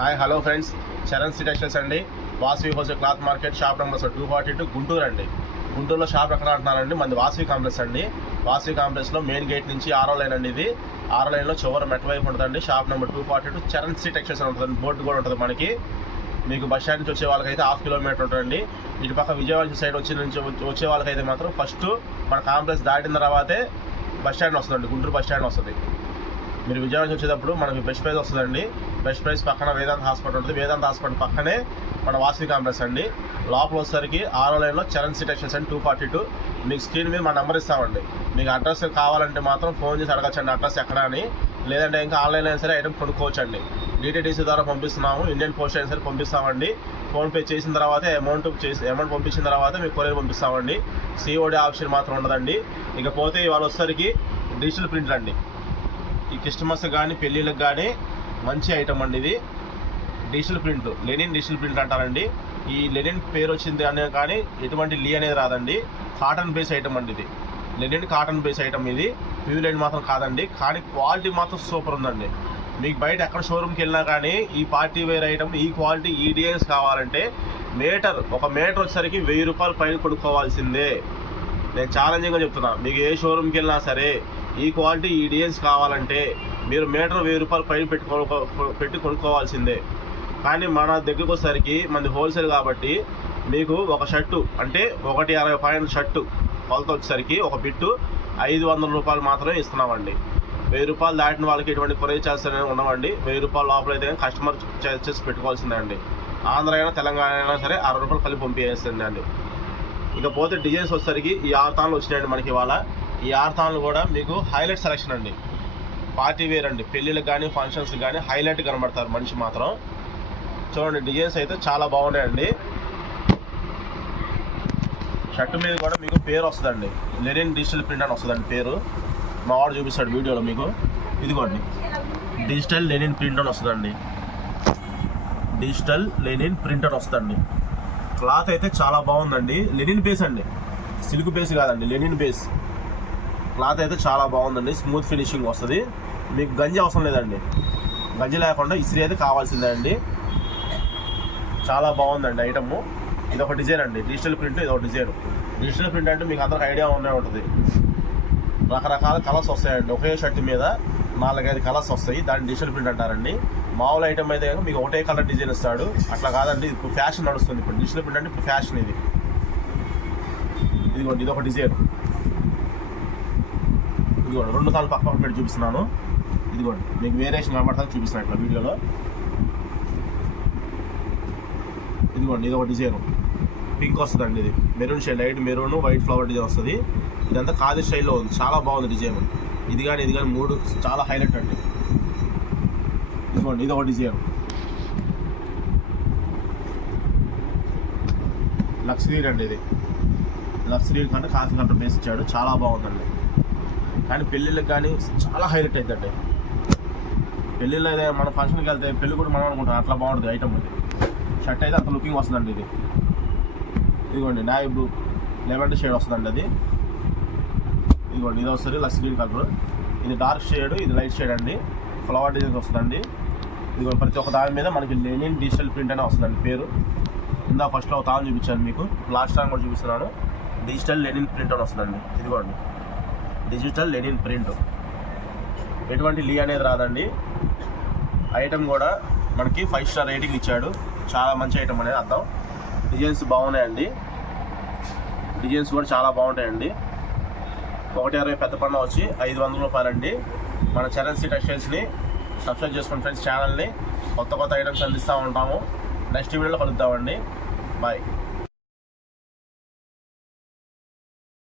Hi hello friends, Charan C textiles అండి. Vasavi wholesale cloth market shop number 242 Guntur అండి. గుంటూరులో shop ఎక్కడ అంటున్నారండి, మనది వాసవి కాంప్లెక్స్ అండి. వాసవి కాంప్లెక్స్లో మెయిన్ గేట్ నుంచి 6వ లైన్ అండి. ఇది 6వ లైన్లో చివరి మెట్ల వైపు ఉంటుందండి. Shop number 242 Charan C textiles అని ఉంటుంది. బోర్డు కూడా ఉంటుంది మనకి. మీకు బస్ స్టాండ్ నుంచి వచ్చే వాళ్ళకైతే 1/2 కిలోమీటర్ ఉంటుందండి. ఇటు పక్క విజయవాడ సైడ్ వచ్చే వాళ్ళకైతే మాత్రం ఫస్ట్ మన కాంప్లెక్స్ దాటిన తర్వాతే బస్ స్టాండ్ వస్తుందండి. గుంటూరు బస్ స్టాండ్ వస్తుంది. మీరు విజయవాడ నుంచి వచ్చేటప్పుడు మనకి బెస్ట్ ప్రైస్ వస్తుందండి. బెస్ట్ ప్రైస్ పక్కన వేదాంత హాస్పిటల్ ఉంటుంది. వేదాంత హాస్పిటల్ పక్కనే మన వాసవి కాంప్లెక్స్ అండి. లోపల వచ్చేసరికి 6వ లైన్లో చరణ్ సి టెక్స్టైల్స్ అండి 242. మీకు స్క్రీన్ మీద మా నెంబర్ ఇస్తామండి. మీకు అడ్రస్ కావాలంటే మాత్రం ఫోన్ చేసి అడగచ్చండి అడ్రస్ ఎక్కడ అని. లేదంటే ఇంకా ఆన్లైన్లో అయినా సరే ఐటమ్ కొనుక్కోవచ్చండి. DTDC ద్వారా పంపిస్తున్నాము. ఇండియన్ పోస్ట్ అయినా సరే పంపిస్తామండి. ఫోన్పే చేసిన తర్వాత అమౌంట్ పంపించిన తర్వాత మీకు కొరియర్ పంపిస్తామండి. COD ఆప్షన్ మాత్రం ఉండదండి. ఇకపోతే ఇవాళ వచ్చేసరికి డిజిటల్ ప్రింట్లు అండి. ఈ కస్టమర్స్ కానీ పెళ్ళిళ్ళకి కానీ మంచి ఐటమ్ అండి. ఇది digital print, Lenin digital print అంటారండి. ఈ లెనిన్ పేరు వచ్చింది అనే కానీ ఎటువంటి లీ అనేది రాదండి. కాటన్ బేస్ ఐటమ్ అండి. ఇది లెనిన్ కాటన్ బేస్ ఐటమ్. ఇది ప్యూర్ లెనిన్ మాత్రం కాదండి, కానీ క్వాలిటీ మాత్రం సూపర్ ఉందండి. మీకు బయట ఎక్కడ షోరూమ్కి వెళ్ళినా కానీ ఈ పార్టీ వేర్ ఐటమ్ ఈ క్వాలిటీ ఈ డిజైన్స్ కావాలంటే ఒక మీటర్ వచ్చేసరికి 1000 రూపాయలు పైన కొనుక్కోవాల్సిందే. నేను ఛాలెంజింగ్గా చెప్తున్నా. మీకు ఏ షోరూమ్కి వెళ్ళినా సరే ఈ క్వాలిటీ ఈ డిజైన్స్ కావాలంటే మీరు మీటర్ 1000 రూపాయలు పైన పెట్టి కొనుక్కోవాల్సిందే. కానీ మన దగ్గరకు వచ్చేసరికి మనది హోల్సేల్ కాబట్టి మీకు ఒక షర్టు అంటే 150 పాయింట్ షర్టు కొలత వచ్చేసరికి ఒక బిట్టు 500 రూపాయలు మాత్రమే ఇస్తున్నామండి. 1000 రూపాయలు దాటిన వాళ్ళకి ఎటువంటి కొరియర్ ఛార్జెస్ అనేవి ఉండవండి. 1000 రూపాయల లోపల అయితే కస్టమర్ ఛార్జెస్ పెట్టుకోవాల్సిందే అండి. ఆంధ్ర అయినా తెలంగాణ అయినా సరే 60 రూపాయలు కలిపి పంపించేస్తుంది అండి. ఇకపోతే డిజైన్స్ వచ్చేసరికి ఈ 6 తాన్లు వచ్చినాయండి మనకి ఇవాళ. ఈ 6 తాన్లు కూడా మీకు హైలైట్ సెలెక్షన్ అండి. పార్టీ వేర్ అండి. పెళ్ళిళ్ళకి కానీ ఫంక్షన్స్ కానీ హైలైట్ కనబడతారు మనిషి మాత్రం. చూడండి, డిజైన్స్ అయితే చాలా బాగున్నాయండి. షర్ట్ మీద కూడా మీకు పేరు వస్తుందండి. లెనిన్ డిజిటల్ ప్రింట్ అని వస్తుందండి పేరు. మా వాడు చూపిస్తాడు వీడియోలో మీకు. ఇదిగోండి, డిజిటల్ లెనిన్ ప్రింట్ అని వస్తుందండి. డిజిటల్ లెనిన్ ప్రింట్ అని వస్తుందండి. క్లాత్ అయితే చాలా బాగుందండి. లెనిన్ బేస్ అండి, సిల్క్ బేస్ కాదండి, లెనిన్ బేస్. క్లాత్ అయితే చాలా బాగుందండి. స్మూత్ ఫినిషింగ్ వస్తుంది. మీకు గంజి అవసరం లేదండి. గంజి లేకుండా ఇస్త్రీ అయితే కావాల్సిందే అండి. చాలా బాగుందండి ఐటమ్. ఇది ఒక డిజైన్ అండి. డిజిటల్ ప్రింట్ ఇది ఒక డిజైన్. డిజిటల్ ప్రింట్ అంటే మీకు అందరికి ఐడియా ఉండే ఉంటుంది. రకరకాల కలర్స్ వస్తాయండి. ఒకే షర్ట్ మీద 4-5 కలర్స్ వస్తాయి. దాన్ని డిజిటల్ ప్రింట్ అంటారండి. మామూలు ఐటమ్ అయితే మీకు ఒకటే కలర్ డిజైన్ ఇస్తాడు. అట్లా కాదండి, ఇప్పుడు ఫ్యాషన్ నడుస్తుంది. ఇప్పుడు డిజిటల్ ప్రింట్ అంటే ఇప్పుడు ఫ్యాషన్. ఇదిగోండి, ఇది ఒక డిజైన్. ఇదిగోండి, 2 తాళ్ళు పక్క పెట్టి చూపిస్తున్నాను. ఇదిగోండి, మీకు వేరియేషన్ కనబడతాను చూపిస్తున్నాను ఇట్లా వీడియోలో. ఇదిగోండి, ఇది ఒక డిజైన్. పింక్ వస్తుందండి. ఇది maroon shade, light maroon white flower design వస్తుంది. ఇదంతా ఖాదీ స్టైల్లో ఉంది. చాలా బాగుంది డిజైన్. ఇది కానీ 3 చాలా హైలైట్ అండి. ఇదిగోండి, ఇది ఒక డిజైన్. లక్సరీ అండి. ఇది లక్సరీ కంటే కాఫీ కంటే బేస్ ఇచ్చాడు. చాలా బాగుందండి. కానీ పెళ్ళిళ్ళకి కానీ చాలా హైలైట్ అవుతుందండి. పెళ్ళిళ్ళు అయితే మన ఫంక్షన్కి వెళ్తే పెళ్ళి కూడా మనం అనుకుంటాం, అట్లా బాగుంటుంది ఐటమ్. ఇది షర్ట్ అయితే అంత లుకింగ్ వస్తుందండి. ఇదిగోండి, నాయ్ బ్లూ లెవెండర్ షేడ్ వస్తుందండి. అది ఇదిగోండి, ఇది వస్తుంది లక్సరీ కలర్. ఇది డార్క్ షేడ్, ఇది లైట్ షేడ్ అండి. ఫ్లవర్ డిజైన్స్ వస్తుందండి. ఇదిగోండి, ప్రతి ఒక్క దాని మీద మనకి లెనిన్ డిజిటల్ ప్రింట్ అనే వస్తుందండి పేరు. ఇందా ఫస్ట్లో ఒక తాను చూపించాను మీకు, లాస్ట్ టైం కూడా చూపిస్తున్నాను. డిజిటల్ లెనిన్ ప్రింట్ అని వస్తుందండి. ఇదిగోండి, డిజిటల్ లెనిన్ ప్రింట్. ఎటువంటి లీ అనేది రాదండి. ఐటమ్ కూడా మనకి 5 స్టార్ రేటింగ్ ఇచ్చాడు. చాలా మంచి ఐటమ్ అనేది అర్థం. డిజైన్స్ బాగున్నాయండి. డిజైన్స్ కూడా చాలా బాగుంటాయండి. 150 పెద్ద పన్న వచ్చి 500 రూపాయలండి. మన చరణ్ సి టెక్స్టైల్స్ని సబ్స్క్రైబ్ చేసుకోండి ఫ్రెండ్స్. ఛానల్ని కొత్త ఐటమ్స్ అందిస్తూ ఉంటాము. నెక్స్ట్ వీడియోలో కలుద్దామండి. బాయ్.